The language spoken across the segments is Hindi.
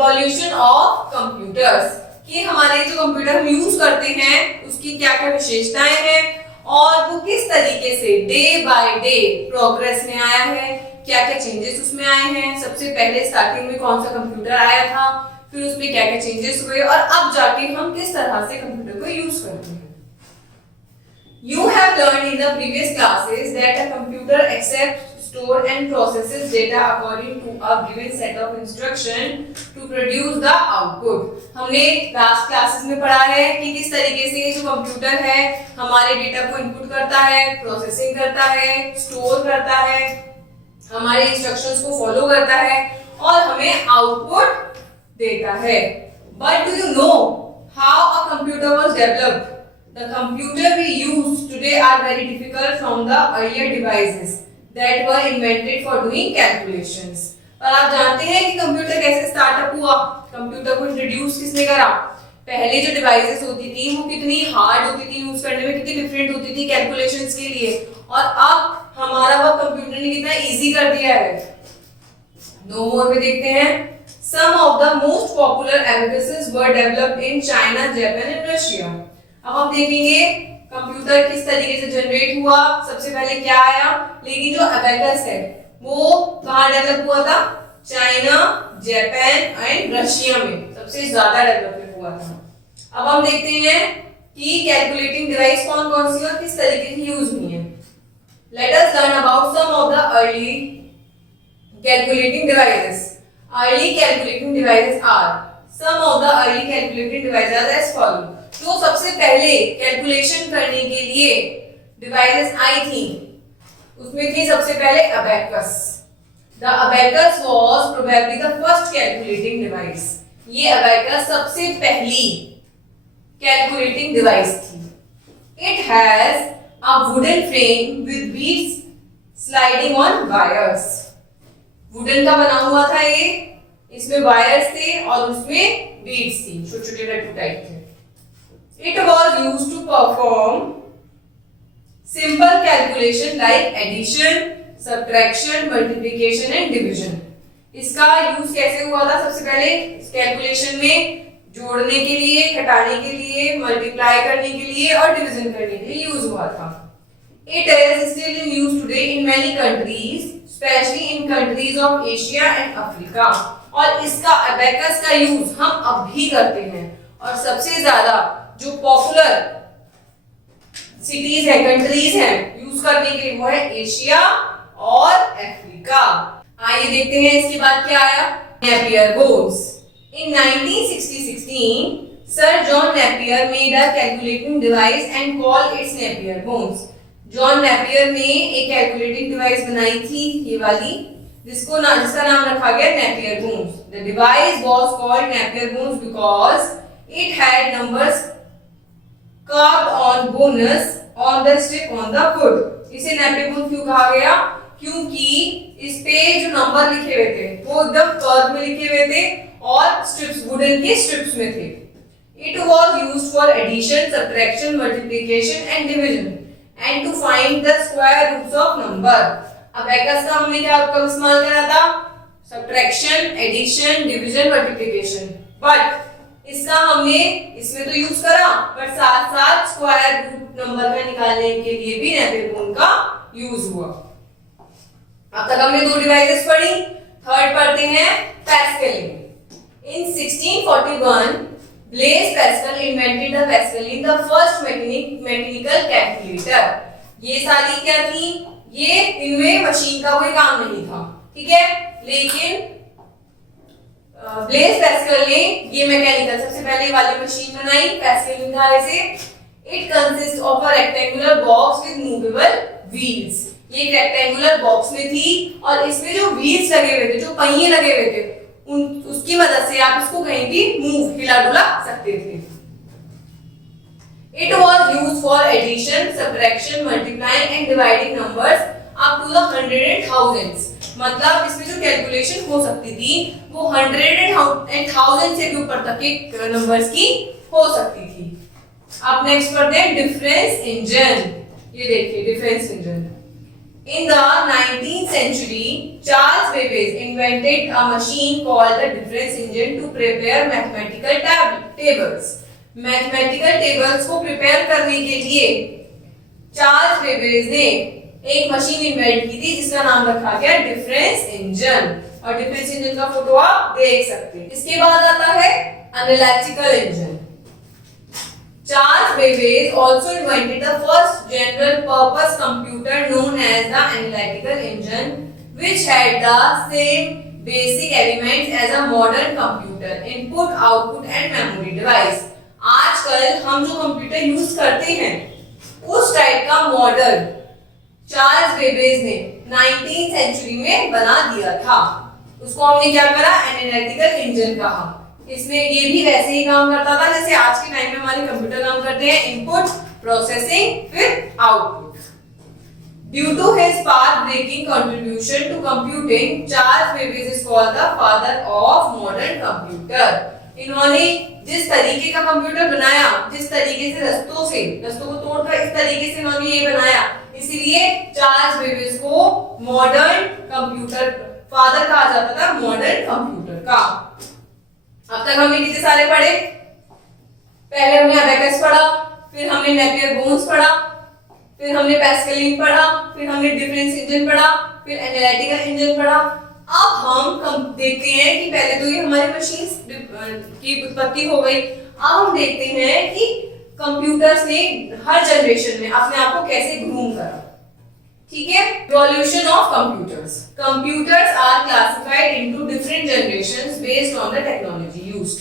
इवोल्यूशन ऑफ कंप्यूटर्स, कि हमारे जो कंप्यूटर हम यूज करते हैं उसकी क्या क्या विशेषताएं हैं और वो किस तरीके से डे बाय डे प्रोग्रेस में आया है, क्या क्या चेंजेस उसमें आए हैं। सबसे पहले स्टार्टिंग में कौन सा कंप्यूटर आया था, फिर उसमें क्या क्या चेंजेस हुए और अब जाके हम किस तरह से कंप्यूटर को यूज करते हैं। You have learned in the previous classes that a computer accepts, stores and processes data according to a given set of instructions to produce the output. हमने लास्ट क्लासेस में पढ़ा है कि किस तरीके से ये जो कंप्यूटर है हमारे डेटा को इनपुट करता है, प्रोसेसिंग करता है, स्टोर करता है, हमारे इंस्ट्रक्शंस को फॉलो करता है और हमें आउटपुट देता है। But do you know how a computer was developed? The computer we use today are very difficult from the earlier devices that were invented for doing calculations. और आप जानते हैं कि कंप्यूटर कैसे स्टार्टअप हुआ, कंप्यूटर को इंट्रोड्यूस किसने करा। पहले जो डिवाइसेस होती थी वो कितनी हार्ड होती थी, यूज करने में कितनी डिफरेंट होती थी कैलकुलेशंस के लिए, और अब हमारा वो कंप्यूटर ने कितना इजी कर दिया है। दो मोर में देखते हैं। Some of the most popular abacuses were developed in China, Japan and Russia. अब हम देखेंगे कंप्यूटर किस तरीके से जनरेट हुआ, सबसे पहले क्या आया, लेकिन जो अबेकस है वो कहाँ डेवलप हुआ था, चाइना, जापान एंड रशिया में सबसे ज्यादा डेवलपमेंट हुआ था। अब हम देखते हैं कि कैलकुलेटिंग डिवाइस कौन कौन सी और किस तरीके से यूज हुई है। Let us learn about some of the early calculating devices. Early calculating devices are, some of the early calculating devices are as follow. जो सबसे पहले कैलकुलेशन करने के लिए डिवाइसेस आई थी उसमें थी सबसे पहले abacus. The abacus was probably the first calculating device. ये अबेकस सबसे पहली कैलकुलेटिंग डिवाइस थी। It has a wooden frame with beads sliding on wires. Wooden का बना हुआ था ये, इसमें वायर्स थे और उसमें बीड्स थी, छोटे छोटे लट्टू टाइप के। It was used to perform simple calculation like addition, subtraction, multiplication and division. इसका यूज कैसे हुआ था, सबसे पहले कैलकुलेशन में जोड़ने के लिए, घटाने के लिए, मल्टीप्लाई करने के लिए और डिवीजन करने के लिए यूज हुआ था। It is still in use today in many countries, especially in countries of Asia and Africa. और इसका अबेकस का यूज हम अब भी करते हैं और सबसे ज्यादा जो पॉपुलर सिटीज है, कंट्रीज है यूज करने के लिए वो है एशिया और अफ्रीका। आइए देखते हैं इसके बाद क्या आया, Napier bones. In 1916 sir John Napier made a calculating device and called its Napier bones. John Napier ने एक कैलकुलेटिंग डिवाइस बनाई थी ये वाली, जिसका नाम रखा गया Napier bones. The device was called Napier bones because it had numbers carved on bones on the strip on the wood. इसे नेपियर बोन क्यों कहा गया, क्योंकि इस पे जो नंबर लिखे हुए थे वो एकदम कर्व में लिखे हुए थे और स्ट्रिप्स, वुडन के स्ट्रिप्स में थे। It was used for addition, subtraction, multiplication and division and to find the square roots of number. Abacus का हमने क्या कब इस्तेमाल करा था, subtraction, addition, division, multiplication, but इसका हमने इसमें तो यूज करा पर साथ साथ स्क्वायर रूट नंबर का निकालने के लिए भी नेपियर बोन का यूज हुआ। अब तक हमने दो डिवाइसेस पढ़ी, थर्ड पढ़ते हैं Pascal. In 1641 Blaise Pascal invented the Pascaline, the first mechanical calculator. ये सारी क्या थी, ये इनमें मशीन का कोई काम नहीं था, ठीक है, लेकिन ब्लेज पैस्कल ने ये मैकेनिकल सबसे पहले वाली मशीन बनाई, पैस्कल लिखा है इसे। It consist of a rectangular box with movable wheels. ये एक रेक्टेंगुलर बॉक्स में थी और इसमें जो व्हील्स लगे हुए थे, जो पहिए लगे हुए थे, उसकी मदद से आप इसको कहीं भी मूव, हिला डुला सकते थे। It was used for addition, subtraction, multiplying and dividing numbers up to the hundred and thousands. मतलब इसमें जो कैलकुलेशन हो सकती थी वो 100 and 1000 से भी ऊपर तक के नंबर्स की हो सकती थी। अब नेक्स्ट पढ़ते हैं डिफरेंस इंजन। ये देखिए difference engine. In the 19th century, Charles Babbage invented a machine called the difference engine to prepare mathematical tables. Mathematical tables को prepare करने के लिए चार्ल्स बेबेज ने एक मशीन इन्वेंट की थी जिसका नाम रखा गया डिफरेंस इंजन, और डिफरेंस इंजन का फोटो आप देख सकते हैं। इसके बाद आता है analytical engine. Charles Babbage also invented the first general purpose computer known as the analytical engine, which had the same basic elements as a modern computer: input, output and memory device. आजकल हम जो कंप्यूटर यूज करते हैं उस टाइप का मॉडल चार्ल्स बेबेज ने 19th सेंचुरी में बना दिया था। उसको हमने क्या करा, एनालिटिकल इंजन कहा। इसमें ये भी वैसे ही काम करता था जैसे आज के टाइम में हमारे कंप्यूटर काम करते हैं, इनपुट, प्रोसेसिंग, फिर output. Due to his path breaking contribution to computing, Charles Babbage is called the father of modern computer. इन्होंने जिस तरीके का कंप्यूटर बनाया, जिस तरीके से रस्तों को तोड़कर इस तरीके से इन्होंने ये बनाया, इसीलिए चार्ल्स बेबेज को मॉडर्न कंप्यूटर फादर कहा जाता था, मॉडर्न कंप्यूटर का। अब तक हमने कितने सारे पढ़े? पहले हमने अबेकस पढ़ा, फिर हमने नेपियर बोन्स पढ़ा, फिर हमने पैस्कलिन पढ़ा, फिर हमने डिफरेंस इंजन पढ़ा, फिर एनालिटिकल इंजन पढ़ा। अब हम देखते हैं कि पहले तो ये हमारी मशीन्स की उत्पत्ति हो गई। अब हम देखते हैं कि कंप्यूटर्स ने हर जनरेशन में अपने आप को कैसे ग्रूम करा। ठीक है, evolution of computers. Computers are classified into different generations based on the technology used.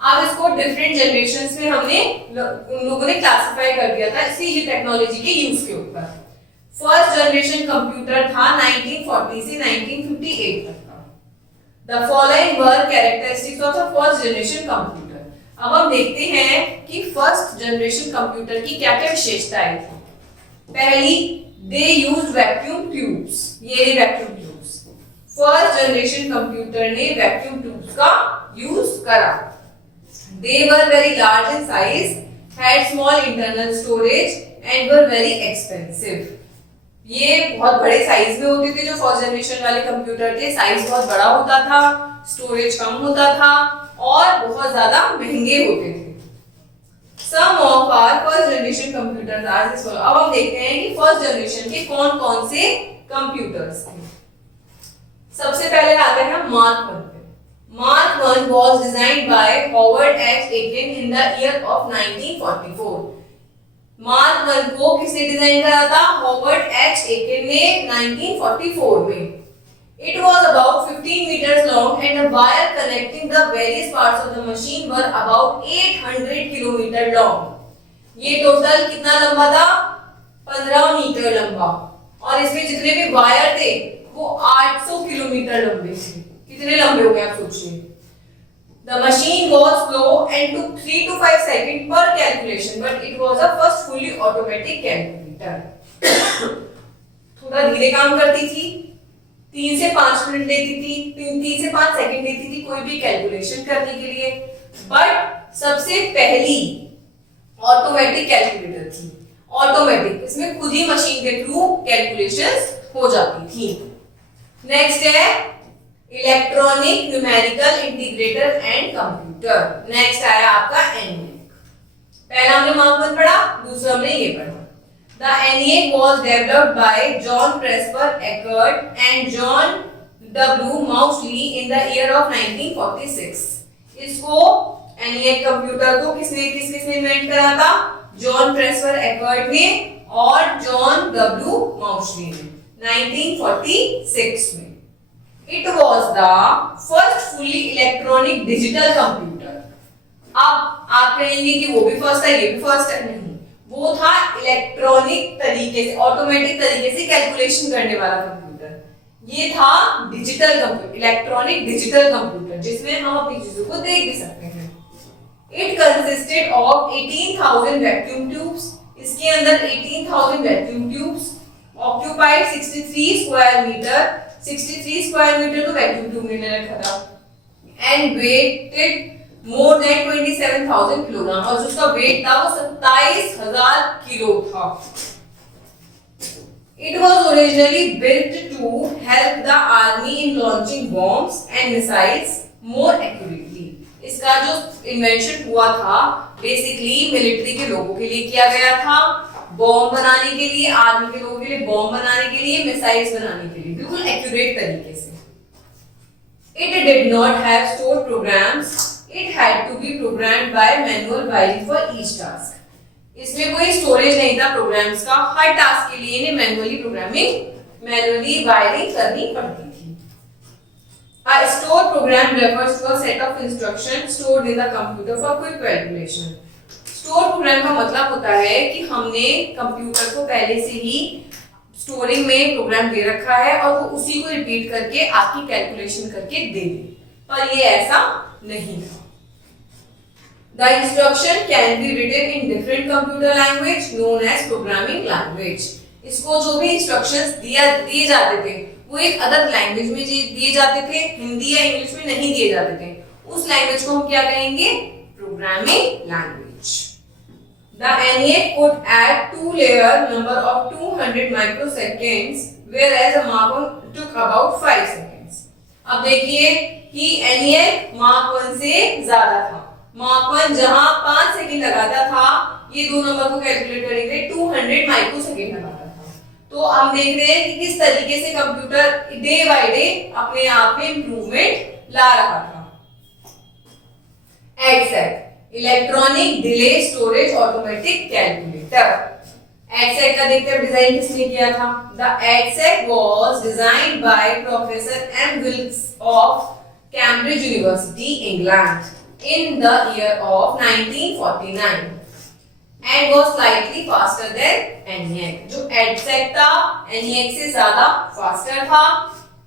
अब इसको डिफरेंट जनरेशंस में हमने उन लोगों ने क्लासिफाई कर दिया था इसी ये टेक्नोलॉजी के यूज के ऊपर। फर्स्ट जनरेशन कंप्यूटर था 1940 से 1958 तक का। The following were characteristics of the first generation computer. अब हम देखते हैं कि फर्स्ट जनरेशन कंप्यूटर की क्या क्या विशेषताएं थी। पहली, they used vacuum tubes। ये vacuum tubes, first generation computer ने वैक्यूम ट्यूब्स का यूज करा। they were very large in size, had small internal storage and were very expensive। ये बहुत बड़े साइज में होते थे जो फर्स्ट जनरेशन वाले कंप्यूटर थे। साइज बहुत बड़ा होता था, स्टोरेज कम होता था और बहुत ज्यादा महंगे होते थे। Some of our first generation computers are as follows। अब हम देखते हैं कि फर्स्ट जनरेशन के कौन कौन से कंप्यूटर्स थे। सबसे पहले आते हैं मार्क 1 पे। Mark 1 was designed by Howard H. Aiken in the year of 1944। Mark 1 को किसने डिजाइन करा था? हॉवर्ड एच एकिन ने 1944 में। It was about 15 meters long and the wire connecting the various parts of the machine were about 800 kilometer long। ये टोटल कितना लंबा था? 15 मीटर लंबा, और इसमें जितने भी वायर थे वो 800 किलोमीटर लंबे थे। कितने लंबे हो गए आप सोचिए। The machine was slow and took 3 to 5 seconds per calculation, but it was the first fully automatic calculator। थोड़ा धीरे काम करती थी, 3 से 5 मिनट लेती थी, 3 से 5 सेकंड लेती थी कोई भी कैलकुलेशन करने के लिए, बट सबसे पहली ऑटोमेटिक कैलकुलेटर थी। ऑटोमेटिक, इसमें खुद ही मशीन के थ्रू कैलकुलेशंस हो जाती थी। नेक्स्ट है electronic numerical integrator and computer. Next आया आपका एनईएक। पहला हमने मार्क 1 पढ़ा, दूसरा हमने ये पढ़ा। The ENIAC was developed by John Presper Eckert and John W. Mauchly in the year of 1946। इसको ENIAC कंप्यूटर को किसने इन्वेंट करा था? जॉन प्रेस्पर एकर्ट ने और जॉन डब्ल्यू माउचली ने 1946 में। It was the first fully electronic digital computer। अब आप कहेंगे कि वो भी फर्स्ट है, ये भी फर्स्ट है। नहीं, वो था इलेक्ट्रॉनिक तरीके से, ऑटोमेटिक तरीके से कैलकुलेशन करने वाला कंप्यूटर। ये था digital computer, electronic digital computer, जिसमें हम अपनी चीजों को देख भी सकते हैं। It consisted of 18,000 vacuum tubes। इसके अंदर 18,000 vacuum tubes occupied 63 square meter। 63 square metre तो वैक्यूम ट्यूब ने रखा था। And weighted more than 27,000 kilogram, और जिसका वेट था वो 27,000 किलो था। It was originally built to help the army in launching bombs and missiles more accurately. इसका जो इन्वेंशन हुआ था बेसिकली मिलिट्री के लोगों के लिए किया गया था, बॉम्ब बनाने के लिए, आर्मी के लोगों के लिए बॉम्ब बनाने के लिए, मिसाइल्स बनाने के लिए, बिल्कुल एक्यूरेट तरीके से। It did not have stored programs. It had to be programmed by manual wiring for each task. इसमें कोई स्टोरेज नहीं था प्रोग्राम्स का, हर टास्क के लिए इन्हें मैनुअली वायरिंग करनी पड़ती थी। A stored program refers to a set of instructions stored in the computer for quick calculation. Store programme का मतलब होता है कि हमने कंप्यूटर को पहले से ही स्टोरिंग में प्रोग्राम दे रखा है और वो उसी को रिपीट करके आपकी कैलकुलेशन करके दे दे, पर ये ऐसा नहीं था। The instruction can be written in different computer language known as programming language. इसको जो भी इंस्ट्रक्शंस दिए जाते थे वो एक अदर लैंग्वेज में दिए जाते थे, हिंदी या इंग्लिश में नहीं दिए जाते थे। उस लैंग्वेज को हम क्या कहेंगे? Programming language. The ENIAC could add two-layer number of 200 microseconds, whereas a Mark 1 took about 5 seconds. अब देखिए कि ENIAC Mark 1 से ज्यादा था। Mark 1 जहां 5 सेकंड लगाता था, ये दो नंबर को कैलकुलेट करने के लिए 200 माइक्रोसेकंड लगाता था। तो हम देख रहे हैं कि किस तरीके से कंप्यूटर डे बाय डे अपने आप में इंप्रूवमेंट ला रहा था। EDSEC electronic delay storage automatic calculator. EDSEC का देखते हैं डिजाइन किसने किया था। The EDSEC was designed by professor M Wilkes of Cambridge University England in the year of 1949 and was slightly faster than ENIAC. जो EDSEC था ENIAC से ज्यादा फास्टर था।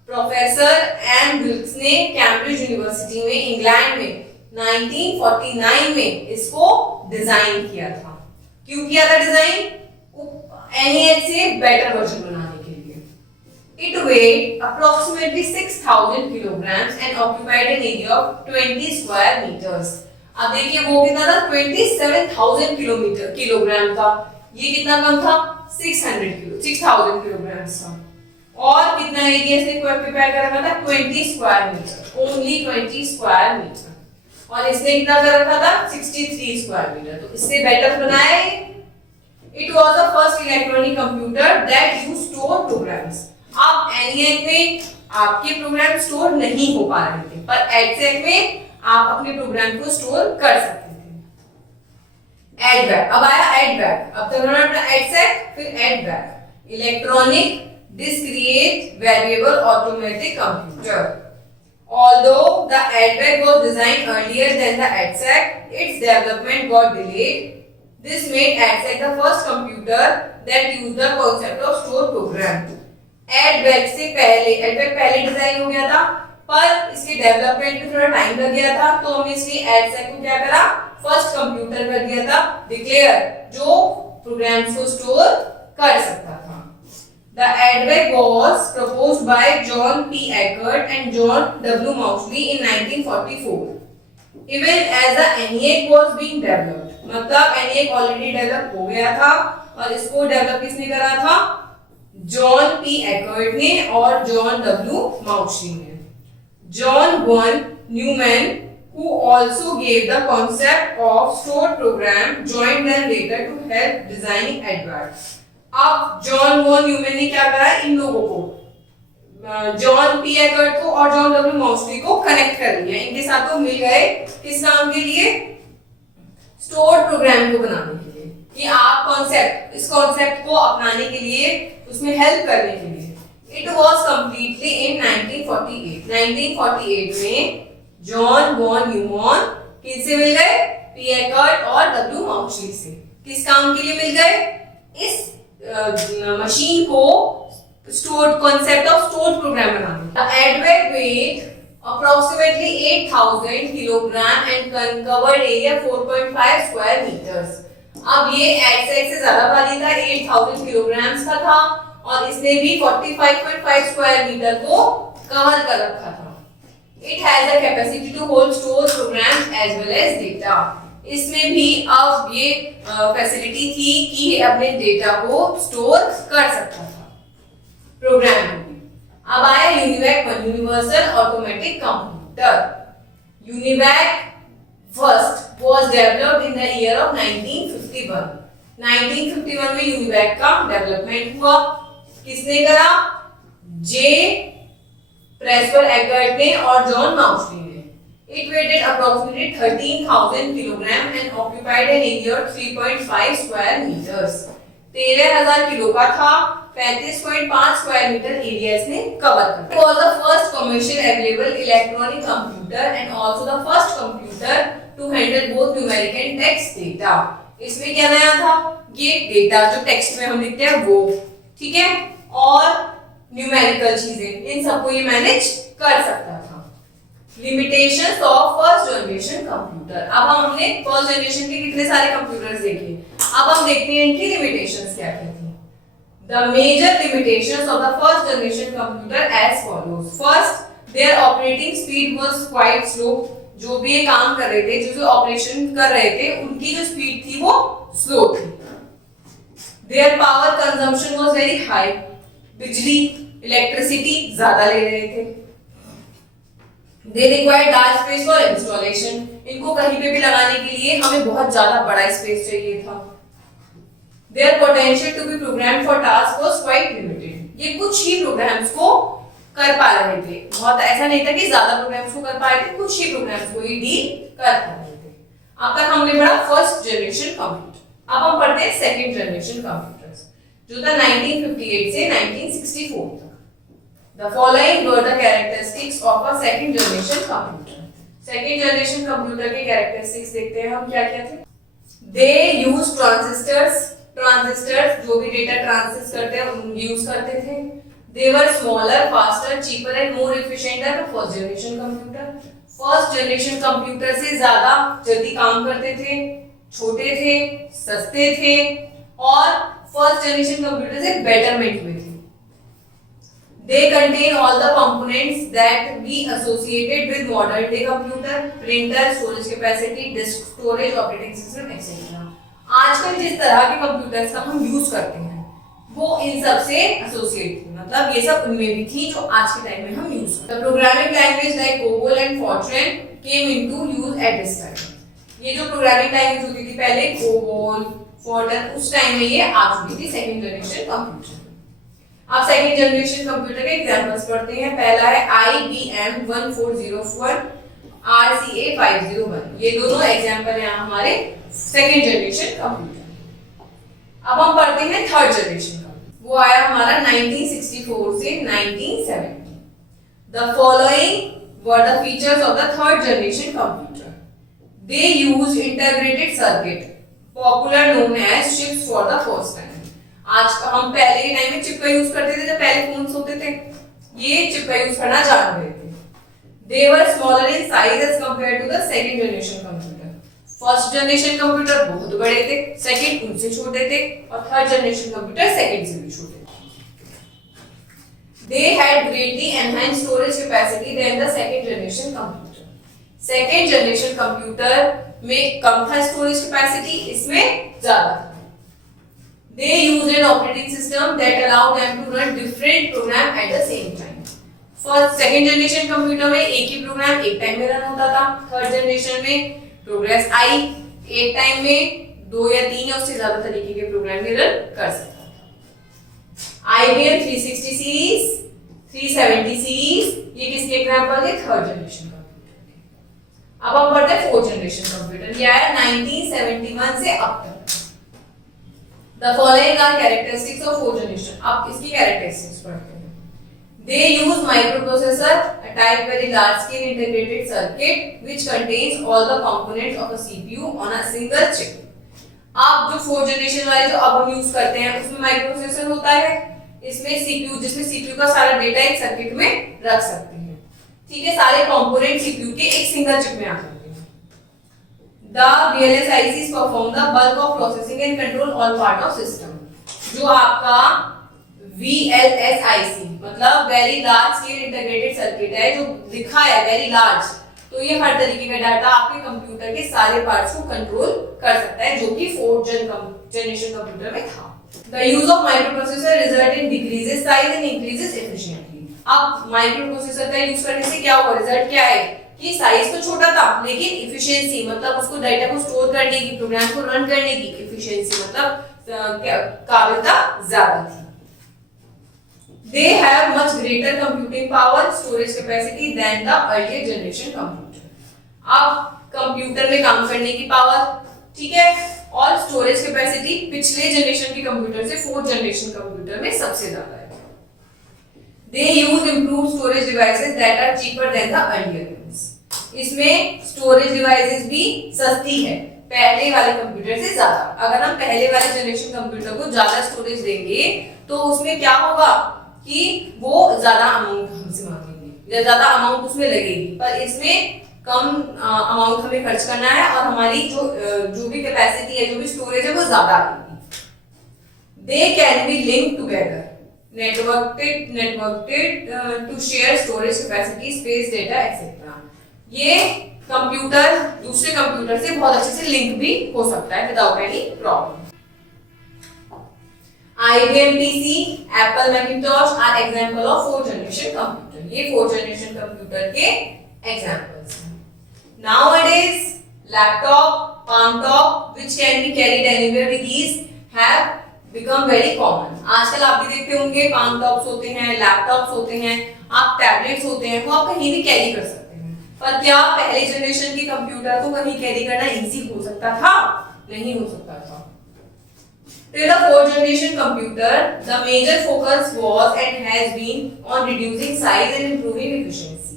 प्रोफेसर एम विल्क्स ने कैम्ब्रिज यूनिवर्सिटी में इंग्लैंड में 1949 में इसको डिजाइन किया था। क्यों किया था डिजाइन? ENIAC से बेटर वर्जन बनाने के लिए। It weighed approximately 6,000 kilograms and occupied an area of 20 square meters. अब देखिए वो कितना था? 27,000 किलोग्राम था। ये कितना कम था? 6,000 किलोग्राम था। और कितना एरिया से ऑक्यूपाई कर रखा था? 20 square metre, only 20 square metre. और इसने कितना कर रखा था? 63 स्क्वायर मीटर। तो इससे बेटर बनाया है। It was the first electronic computer that used stored programs. अब ENIAC में आपके प्रोग्राम स्टोर नहीं हो पा रहे थे, पर EDSEC में आप अपने प्रोग्राम को स्टोर कर सकते थे। EDVAC, अब आया EDVAC। अब तक हमने अपना EDSEC, फिर EDVAC electronic discrete variable automatic computer. Although the EDVAC was designed earlier than the EDSEC, its development got delayed. This made EDSEC the first computer that used the concept of stored program. EDVAC पहले डिजाइन हो गया था, पर इसके डेवलपमेंट में थोड़ा टाइम लग गया था, तो हमने इसलिए EDSEC को क्या करा? फर्स्ट कंप्यूटर कर दिया था डिक्लेयर, जो प्रोग्राम्स को स्टोर कर सकता था। The EDVAC was proposed by John P. Eckert and John W. Mauchly in 1944. Even as the ENIAC was being developed, मतलब ENIAC ऑलरेडी डेवलप हो गया था और इसको डेवलप किसने करा था? जॉन पी एकर्ट ने और जॉन डब्ल्यू माउचली ने। John von Neumann, who also gave the concept of stored program, joined them later to help designing EDVAC. अब जॉन वन न्यूमैन ने क्या करा? इन लोगों को, जॉन पी एकर्ट को और जॉन डब्ल्यू माउचली को कनेक्ट कर लिया। इनके साथ वो मिल गए किस काम के लिए? स्टोर्ड प्रोग्राम को बनाने के लिए, कि आप इस कॉन्सेप्ट को अपनाने के लिए, उसमें हेल्प करने के लिए। It was completely in 1948. 1948 में जॉन वॉन न्यूमैन किससे मिल गए? पी एकर्ट और डब्ल्यू माउचली से। किस काम के लिए मिल गए? इस मशीन को stored concept of stored program बनाने। The EDVAC weighed approximately 8,000 kilogram and covered area 4.5 square meters. अब ये EDSEC से ज्यादा भारी था, 8,000 किलोग्राम्स का था और इसने भी 45.5 स्क्वायर मीटर को कवर कर रखा था। It has a capacity to hold store programs as well as data. इसमें भी अब ये फैसिलिटी थी कि अपने डेटा को स्टोर कर सकता था। प्रोग्राम होगी। अब आया UNIVAC 1, universal automatic computer. UNIVAC first was developed in the year of 1951। 1951 में यूनिवैक का डेवलपमेंट हुआ। किसने करा? जे प्रेस्पर एगर्ट ने और जॉन माउसली ने। It weighed approximately 13,000 kilogram and occupied an area of 3.5 square meters. 13,000 kilo का था, 35.5 स्क्वायर मीटर एरिया इसने कवर कर। It was the first commercial available electronic computer and also the first computer to handle both numeric and text data. इसमें क्या नया था? ये डेटा जो टेक्स्ट में हम लिखते हैं वो, ठीक है, और न्यूमेरिकल चीजें, इन सबको ये मैनेज कर सकता था। Limitations of first generation computer. अब हमने फर्स्ट जनरेशन के कितने सारे कंप्यूटर्स देखे, अब हम देखते हैं इनकी लिमिटेशंस क्या क्या थी। The major limitations of the first generation computer as follows. First, their operating speed was quite slow. जो भी ये काम कर रहे थे, जो ऑपरेशन कर रहे थे, उनकी जो स्पीड थी वो स्लो थी। Their power consumption was very high. बिजली, इलेक्ट्रिसिटी ज्यादा ले रहे थे। They required large space for installation. इनको कहीं पे भी लगाने के लिए हमें बहुत ज्यादा बड़ा स्पेस चाहिए था। Their potential to be programmed for task was quite limited. ये कुछ ही प्रोग्राम्स को कर पा रहे थे, बहुत ऐसा नहीं था कि ज्यादा प्रोग्राम्स को कर पाए थे, कुछ ही प्रोग्राम्स को ही डील कर पा रहे थे। अब तक हमने पढ़ा फर्स्ट जनरेशन कंप्यूटर। अब हम पढ़ते हैं सेकंड जनरेशन कंप्यूटर्स, जो था 1958 से 1964 तक। The following were the characteristics of a second generation computer. Second generation computer के characteristics देखते हैं हम क्या क्या थे। They use transistors. Transistors जो भी data transist करते हैं उन use करते थे। They were smaller, faster, cheaper and more efficient than the first generation computer. First generation computer से ज़्यादा जल्दी काम करते थे, छोटे थे, सस्ते थे और first generation computer से betterment हुए थे। They contain all the components that we associated with modern day computer, printer, storage capacity, disk storage, operating system, etc. आजकल जिस तरह के कंप्यूटर्स का हम यूज करते हैं वो इन सब से एसोसिएट थी, मतलब ये सब उनमें भी थी जो आज के टाइम में हम यूज करते हैं। Programming language like COBOL and Fortran came into use at this time. ये जो प्रोग्रामिंग लैंग्वेज होती थी पहले, कोबोल, फॉर्ट्रैन, उस टाइम में ये आ चुकी थी सेकंड जनरेशन कंप्यूटर। अब सेकंड जनरेशन कंप्यूटर के एग्जांपल्स पढ़ते हैं। पहला है IBM 1404, RCA 501। ये दोनों एग्जांपल हैं हमारे सेकंड जनरेशन कंप्यूटर। अब हम पढ़ते हैं थर्ड जनरेशन कंप्यूटर, वो आया हमारा 1964 से 1970। The following were the features of the third generation computer. They use integrated circuit, popular known as chips for the first time. आज हम पहले के टाइम में चिप का यूज करते थे, जब पहले फोन्स होते थे, ये चिप का यूज करना जान गए थे। They were smaller in size as compared to the second generation computer. First generation computer बहुत बड़े थे, सेकंड उनसे छोटे थे और थर्ड जनरेशन कंप्यूटर सेकंड से भी छोटे थे। They had greatly enhanced storage capacity than the second generation computer. Second generation computer में कम था स्टोरेज कैपेसिटी, इसमें ज्यादा था। They used an operating system that allowed them to run different programs at the same time. First, second generation computer में एक ही प्रोग्राम एक टाइम में रन होता था। थर्ड जनरेशन में प्रोग्रेस आई, एक टाइम में 2 या 3 या उससे ज्यादा तरीके के प्रोग्राम भी रन कर सकता था। IBM 360 सीरीज, 370 सीरीज, ये किसके एग्जांपल है? थर्ड जनरेशन कंप्यूटर के। अब हम पढ़ते हैं फोर्थ जनरेशन कंप्यूटर। ये आया 1971 से अब तक। The following are characteristics of fourth generation. अब इसकी characteristics पढ़ते हैं। They use microprocessor, a type very large scale integrated circuit which contains all the components of a CPU on a single chip. अब जो फोर्थ जनरेशन वाले जो अब हम यूज करते हैं उसमें माइक्रोप्रोसेसर होता है, इसमें CPU, जिसमें CPU का सारा डेटा एक सर्किट में रख सकते हैं, ठीक है, सारे कंपोनेंट CPU के एक सिंगल चिप में आ जाते हैं। The VLSICs perform the bulk of processing and control all part of system. जो आपका VLSIC मतलब very large scale integrated circuit है, जो लिखा है वेरी लार्ज, तो ये हर तरीके का डाटा आपके कंप्यूटर के सारे पार्ट्स को कंट्रोल कर सकता है, जो कि फोर्थ जनरेशन कंप्यूटर में था। The use of microprocessor result in decreases size and increases efficiency. अब माइक्रोप्रोसेसर का यूज करने से क्या हुआ, रिजल्ट क्या है कि साइज तो छोटा था लेकिन इफिशियंसी मतलब उसको डाटा को स्टोर करने की, प्रोग्राम को रन करने की इफिशियंसी मतलब काबिलियत ज्यादा थी. They have much greater computing power, storage capacity than the earlier generation computer. अब कंप्यूटर में काम करने की पावर, ठीक है, और स्टोरेज कैपेसिटी पिछले जनरेशन के कंप्यूटर से फोर्थ जनरेशन कंप्यूटर में सबसे ज्यादा है. They use improved storage devices that are cheaper than the earlier ones. इसमें स्टोरेज डिवाइसेस भी सस्ती है पहले वाले कंप्यूटर से ज्यादा. अगर हम पहले वाले जनरेशन कंप्यूटर को ज्यादा स्टोरेज देंगे तो उसमें क्या होगा कि वो ज्यादा अमाउंट हमसे मांगेंगे, ज्यादा अमाउंट उसमें लगेगी, पर इसमें कम अमाउंट हमें खर्च करना है और हमारी जो भी कैपेसिटी है, जो भी स्टोरेज है वो ज्यादा आएगी. They can be link together networked to share storage capacity, space, data etcetera. ये कंप्यूटर दूसरे कंप्यूटर से बहुत अच्छे से लिंक भी हो सकता है without any problem. IBM PC, Apple Macintosh are example of fourth generation computer. ये fourth generation computer के examples हैं. Nowadays, laptop, palm top, which can be carried anywhere with ease, have become very common. आजकल आप भी देखते होंगे palm tops होते हैं, laptops होते हैं, आप tablets होते हैं, वो आप कहीं भी कैरी कर सकते हैं. पर क्या पहले जनरेशन के कंप्यूटर को कहीं कैरी करना इजी हो सकता था? नहीं हो सकता था. Till the fourth generation computer, the major focus was and has been on reducing size and improving efficiency.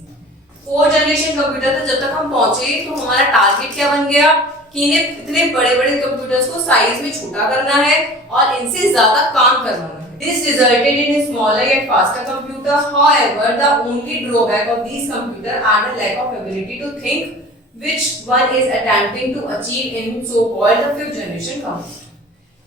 Fourth generation computer तक जब तक हम पहुंचे तो हमारा टारगेट क्या बन गया कि इन्हें इतने बड़े-बड़े कंप्यूटर्स को साइज में छोटा करना है और इनसे ज्यादा काम करवाना है. This resulted in a smaller yet faster computer. However, the only drawback of these computers are the lack of ability to think, which one is attempting to achieve in so-called the fifth generation computer.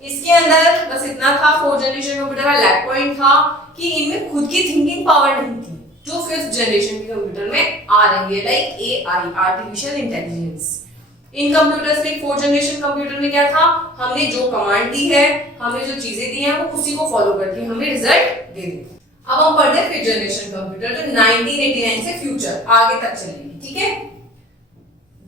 इसके अंदर बस इतना था, फोर्थ जनरेशन कंप्यूटर का लैक पॉइंट था कि इनमें खुद की थिंकिंग पावर नहीं थी जो फिफ्थ जनरेशन के कंप्यूटर में आ रही है, like AI, artificial intelligence. In computers में फोर्थ जनरेशन कंप्यूटर में क्या था, हमने जो कमांड दी है, हमने जो चीजें दी हैं, वो उसी को फॉलो करके हमें रिजल्ट दे दे. अब हम पढ़ते हैं फिफ्थ जनरेशन कंप्यूटर जो 1989 से फ्यूचर आगे तक चलेगी. ठीक है.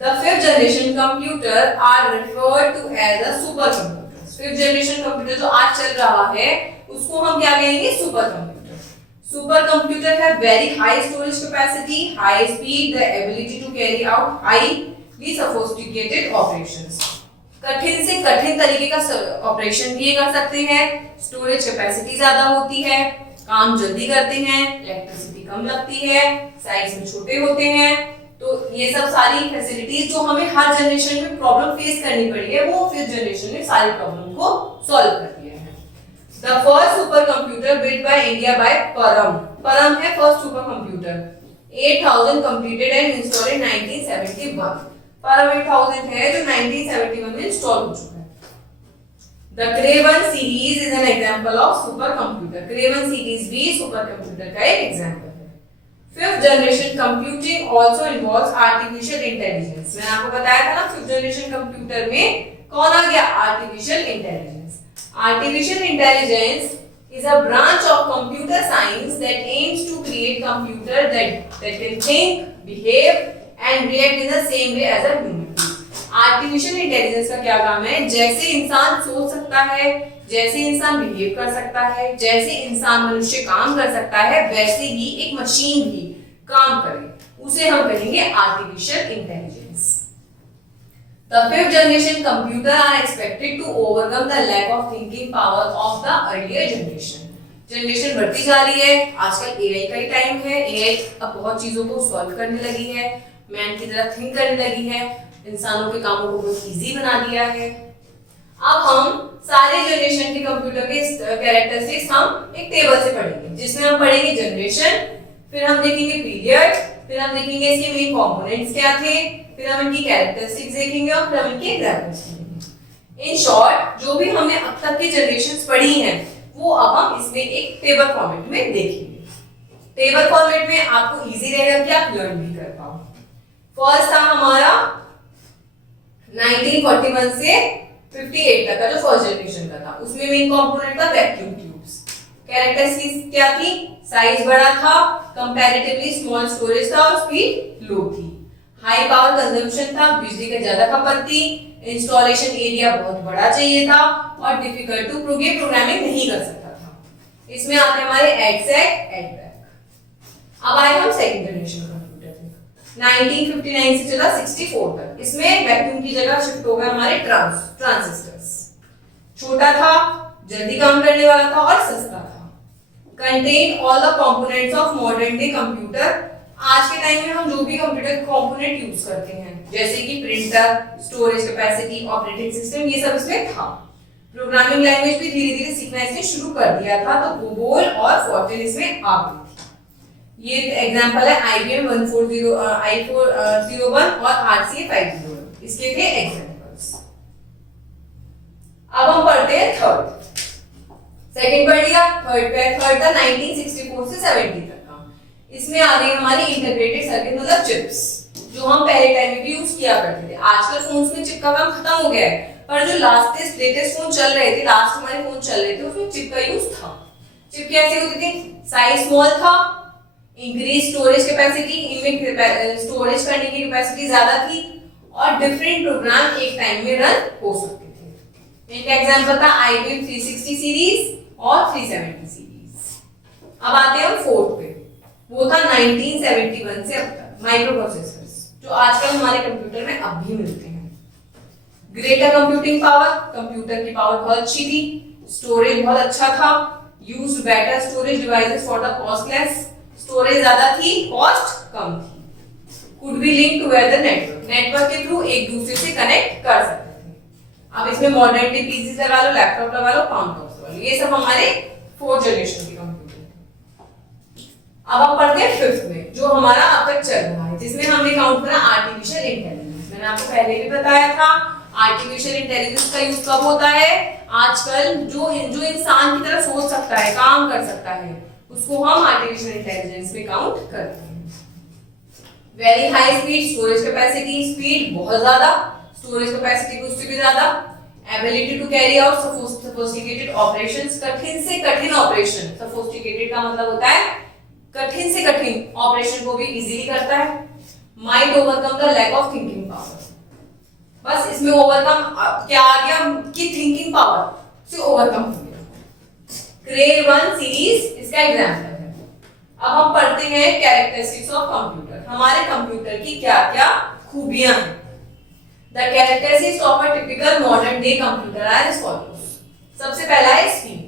The fifth generation computer are referred to as a super computer. Fifth generation computer जो आज चल रहा है उसको हम क्या कहेंगे, सुपर कंप्यूटर. सुपर कंप्यूटर है very high storage capacity, high speed, the ability to carry out highly sophisticated operations. कठिन से कठिन तरीके का ऑपरेशन भी कर सकते हैं, स्टोरेज कैपेसिटी ज्यादा होती है, काम जल्दी करते हैं, इलेक्ट्रिसिटी कम लगती है, साइज में छोटे होते हैं. तो ये सब सारी फैसिलिटीज जो हमें हर जनरेशन में प्रॉब्लम फेस करनी पड़ी है, वो फिफ्थ जनरेशन में सारी प्रॉब्लम को सॉल्व कर दिया है. The first super computer built by India by परम. परम है first super computer. 8000 completed and installed in 1971. परम 8000 है जो 1971 में इंस्टॉल हो चुका है. The Kraven series is an example of super computer. Kraven series भी सुपर कंप्यूटर का एक एग्जांपल है. Fifth generation computing also involves artificial intelligence. मैंने आपको बताया था ना फिफ्थ जनरेशन कंप्यूटर में कौन आ गया, artificial intelligence. Artificial intelligence is a branch of computer science that aims to create computer that can think, behave and react in the same way as a human being. Artificial intelligence का क्या काम है, जैसे इंसान सोच सकता है, जैसे इंसान बिहेव कर सकता है, जैसे इंसान मनुष्य काम कर सकता है, वैसे ही एक मशीन भी काम करे, उसे हम कहेंगे artificial intelligence. The fifth generation computer are expected to overcome the lack of thinking power of the earlier generation. Generation बढ़ती जा रही है, आजकल एआई का ही टाइम है. एआई अब बहुत चीजों को सॉल्व करने लगी है, मैन की तरह थिंक करने लगी है, इंसानों के कामों को बहुत इजी बना दिया है. अब हम सारे जनरेशन के कंप्यूटर के कैरेक्टरिस्टिक्स हम एक टेबल से पढ़ेंगे, जिसमें हम पढ़ेंगे जनरेशन, फिर हम देखेंगे पीरियड, फिर हम देखेंगे इसके मेन कंपोनेंट्स क्या थे, फिर हम इनकी कैरेक्टरिस्टिक्स देखेंगे और फिर हम इनके एग्जांपल्स देखेंगे. इन शॉर्ट जो भी हमने अब तक की जनरेशंस पढ़ी हैं वो अब हम इसमें एक टेबल फॉर्मेट में देखेंगे. टेबल फॉर्मेट में आपको इजी रहेगा कि आप लर्न भी कर पाओ. फर्स्ट था हमारा 1941 से 58 तक का जो फर्स्ट जनरेशन का था, उसमें मेन कंपोनेंट था वैक्यूम ट्यूब्स। कैरेक्टरिस्टिक्स क्या थी? साइज बड़ा था, कंपैरेटिवली स्मॉल स्टोरेज था और स्पीड लो थी, हाई पावर कंजम्पशन था, बिजली का ज्यादा खपत थी, इंस्टॉलेशन एरिया बहुत बड़ा चाहिए था और डिफिकल्ट टू प्रोग्रामिंग नहीं कर सकता था। इसमें आते हैं हमारे एडसेक, एडबैक। अब आए हम सेकंड जनरेशन कंप्यूटर पे, 1959 से चला 64 तक। इसमें वैक्यूम की जगह शिफ्ट हो गया हमारे ट्रांजिस्टर्स। छोटा था, जल्दी काम करने वाला था और सस्ता था। Contain all the components of modern day computer. आज के टाइम में हम जो भी कंप्यूटर कंपोनेंट यूज करते हैं, जैसे कि printer, storage capacity, operating system, ये सब इसमें था। प्रोग्रामिंग लैंग्वेज भी धीरे धीरे सीखना इसने शुरू कर दिया था, तो गोबोल और फॉर्ट्रेन इसमें आ गई थी। ये एग्जांपल है IBM i401 और RCA 501, इसके थे एग्जांपल्स। अब हम पढ़ते हैं थर्ड। सेकंड पढ़ लिया, थर्ड था 1964 से 70 तक का। इसमें आ गई हमारी इंटीग्रेटेड सर्किट, मतलब चिप्स, जो हम पहले टाइम में भी यूज किया करते थे। आजकल फोन्स में चिप का काम खत्म हो गया है, पर जो लेटेस्ट फोन चल रहे थे, लास्ट हमारे फोन चल रहे थे, उसमें चिप का यूज था। चिप कैसे होती थी? साइज स्मॉल था, इंक्रीज स्टोरेज कैपेसिटी, इनमें स्टोरेज करने की कैपेसिटी ज्यादा थी और डिफरेंट प्रोग्राम एक टाइम में रन हो सकते थे। इनका एग्जांपल था IBM 360 सीरीज और 370 सीरीज। अब आते हैं हम फोर्थ पे, वो था 1971 से अब तक, माइक्रो प्रोसेसर्स, जो आजकल हमारे कंप्यूटर में अब भी मिलते हैं। ग्रेटर कंप्यूटिंग पावर, कंप्यूटर की पावर बहुत अच्छी थी, स्टोरेज बहुत अच्छा था, used better storage devices for the costless, storage ज्यादा थी, कॉस्ट कम थी। Could be link together network, network के थ्रू एक दूसरे से कनेक्ट कर सकते थे। अब इसमें मॉडर्न डे पीसी लगा लो, लैपटॉप लगा लो, palm tops लगा लो, ये सब हमारे फोर्थ जनरेशन के कंप्यूटर थे। अब हम पढ़ते हैं फिफ्थ में, जो हमारा अब तक चल रहा है, जिसमें हमने काउंट करा आर्टिफिशियल इंटेलिजेंस। मैंने आपको पहले भी बताया था, आर्टिफिशियल इंटेलिजेंस का यूज कब होता है? आजकल जो इंसान की तरह सोच सकता है, काम कर सकता है, उसको हम आर्टिफिशियल इंटेलिजेंस में काउंट करते हैं। Very high speed storage capacity, speed बहुत ज्यादा, स्टोरेज कैपेसिटी उससे भी ज्यादा, ability to carry out sophisticated operations, कठिन से कठिन ऑपरेशन, सोफिस्टिकेटेड का मतलब होता है कठिन से कठिन ऑपरेशन को भी इजीली करता है। Might overcome the lack of thinking power, बस इसमें ओवरकम क्या आ गया कि थिंकिंग पावर से ओवरकम हो गया। क्रे 1 सीरीज इसका एग्जांपल है। अब हम पढ़ते हैं कैरेक्टरिस्टिक्स ऑफ कंप्यूटर, हमारे कंप्यूटर की क्या-क्या खूबियां हैं। The characteristics of a typical modern day computer are as follows. सबसे पहला है speed.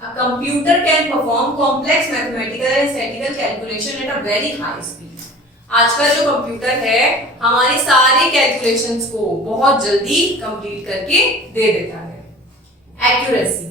A computer can perform complex mathematical and statistical calculation at a very high speed. आजकल जो कंप्यूटर है हमारी सारे कैलकुलेशंस को बहुत जल्दी कंप्लीट करके दे देता है। Accuracy.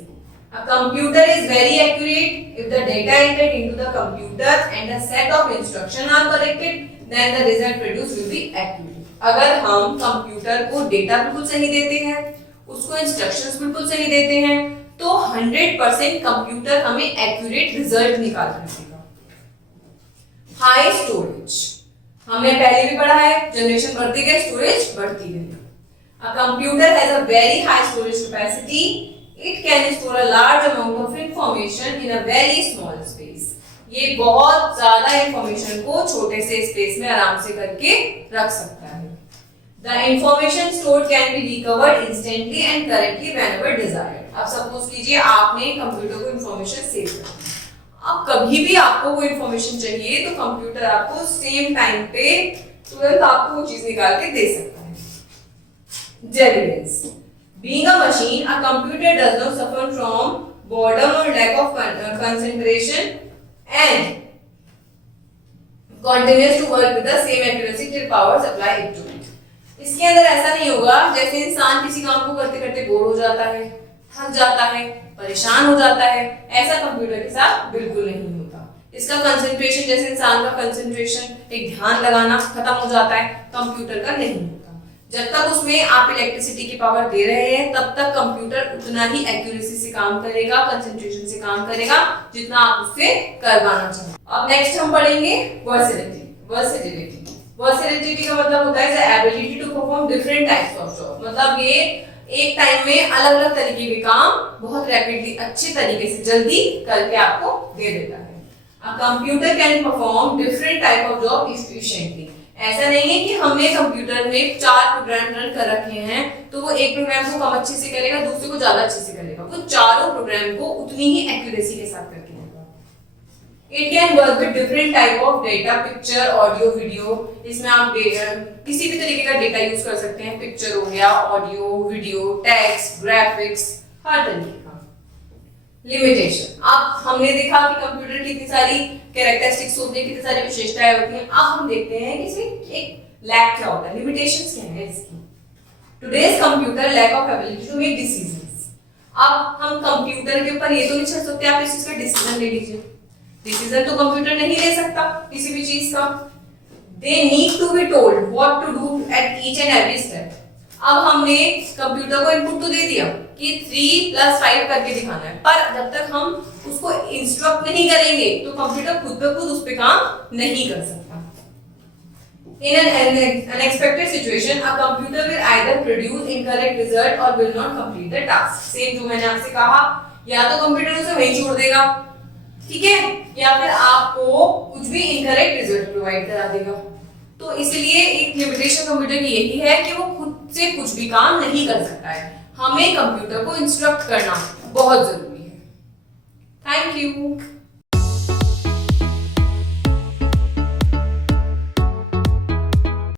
A computer is very accurate if the data entered into the computer and a set of instructions are corrected, then the result produced will be accurate. अगर हम कंप्यूटर को डेटा बिल्कुल सही देते हैं, उसको इंस्ट्रक्शंस बिल्कुल सही देते हैं, तो 100% कंप्यूटर हमें एक्यूरेट रिजल्ट निकाल देगा। हाई स्टोरेज, हमने पहले भी पढ़ा है, जनरेशन बढ़ती गई स्टोरेज बढ़ती गई। A computer has a very high storage capacity, it can store a large amount of information in a very small space. ये बहुत ज्यादा इंफॉर्मेशन को छोटे से स्पेस में आराम से करके रख सकता है। The information stored can be recovered instantly and correctly whenever desired. अब सपोज कीजिए आपने कंप्यूटर को इंफॉर्मेशन सेव कर दी, अब कभी भी आपको वो इंफॉर्मेशन चाहिए तो कंप्यूटर आपको सेम टाइम पे तुरंत आपको वो चीज निकाल के दे सकता है। Diligence. Being a machine, a computer does not suffer from boredom or lack of concentration and continues to work with the same accuracy till power supply it to it. इसके अंदर ऐसा नहीं होगा जैसे इंसान किसी काम को करते करते बोर हो जाता है, थक जाता है, परेशान हो जाता है, ऐसा कंप्यूटर के साथ बिल्कुल नहीं होता। इसका कंसंट्रेशन, जैसे इंसान का कंसंट्रेशन, एक ध्यान लगाना खत्म हो जाता है, कंप्यूटर का नहीं होता। जब तक उसमें आप इलेक्ट्रिसिटी की पावर दे रहे हैं तब तक कंप्यूटर उतना ही एक्यूरेसी से काम करेगा, कंसंट्रेशन से काम करेगा जितना आप उससे करवाना चाहें। अब नेक्स्ट हम पढ़ेंगे वर्सेटिलिटी। वर्सेटिलिटी का मतलब होता है ability to perform different types of job, मतलब ये एक टाइम में अलग अलग तरीके के काम बहुत रैपिडली अच्छे तरीके से जल्दी करके आपको दे देता है। A computer can perform different type of job efficiently. ऐसा नहीं है कि हमने कंप्यूटर में 4 प्रोग्राम रन कर रखे हैं तो वो एक प्रोग्राम को कम अच्छे से करेगा, दूसरे को ज्यादा अच्छे से करेगा। वो चारों प्रोग्राम को उतनी ही एक्यूरेसी के साथ करके देगा। It can work with different type of data, picture, audio, video. इसमें आप किसी भी तरीके का डेटा यूज कर सकते हैं। पिक्चर हो गया, ऑडियो, वीडियो, टेक्स्ट, ग्राफिक्स, हर तरीके का। लिमिटेशन, अब हमने देखा कि कंप्यूटर की इतनी सारी कैरेक्टरिस्टिक्स होती है, कितनी सारी विशेषताएं होती हैं। अब हम देखते हैं कि इसमें एक लैक क्या होता है, लिमिटेशंस क्या है इसकी। Today's computer lack of ability to make decisions. अब हम कंप्यूटर के ऊपर ये तो नहीं छोड़ सकते आप इस चीज का डिसीजन ले लीजिए। डिसीजन तो कंप्यूटर नहीं ले सकता किसी भी चीज का। They need to be told what to do at each and every step. अब हमने कंप्यूटर को इनपुट तो दे दिया कि 3 + 5 करके दिखाना है, पर जब तक हम उसको इंस्ट्रक्ट नहीं करेंगे तो कंप्यूटर खुद ब खुद उस पे काम नहीं कर सकता। In an unexpected situation, a computer will either produce incorrect result or will not complete the task. Same जो मैंने आपसे कहा, या तो कंप्यूटर उसे वहीं छोड़ देगा, ठीक है, या फिर आपको कुछ भी इनकरेक्ट रिजल्ट प्रोवाइड करा देगा। तो इसलिए एक लिमिटेशन कंप्यूटर की यही है कि वो खुद से कुछ भी काम नहीं कर सकता है। हमें कंप्यूटर को इंस्ट्रक्ट करना बहुत जरूरी है। Thank you.